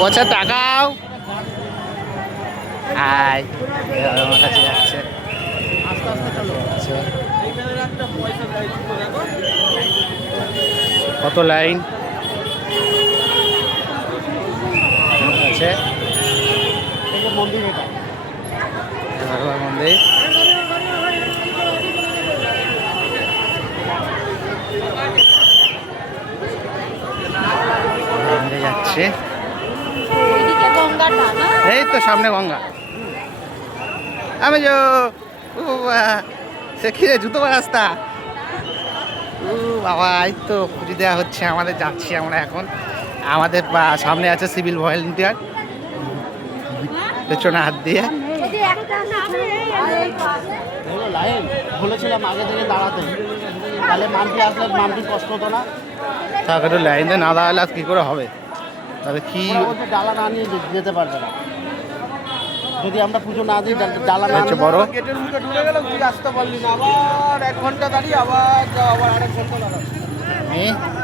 বছর টাকাও আয় আমার কাছে যাচ্ছে কত লাইন আছে মন্দির এটা মন্দির যাচ্ছে এই তো সামনে গঙ্গা আমি যে সে খিরে জুতো রাস্তা ও বাবা এই তো পুজো দেওয়া হচ্ছে আমাদের যাচ্ছি আমরা এখন আমাদের সামনে আছে সিভিল ভলেন্টিয়ার পেছনে হাত দিয়ে লাইন বলেছিলাম আগে থেকে দাঁড়াতে তাহলে মানটি আসলে মানটি কষ্ট হতো না তাকে একটু লাইনে না দাঁড়ালে কী করে হবে তাহলে কি ডালা না নিয়ে যেতে পারবে না যদি আমরা পুজো না দিই ডালা না বড় গেটের মুখে ঢুকে গেলাম তুই আসতে পারলি না আবার 1 ঘন্টা দাঁড়িয়ে আবার 1.5 ঘন্টা দাঁড়াবো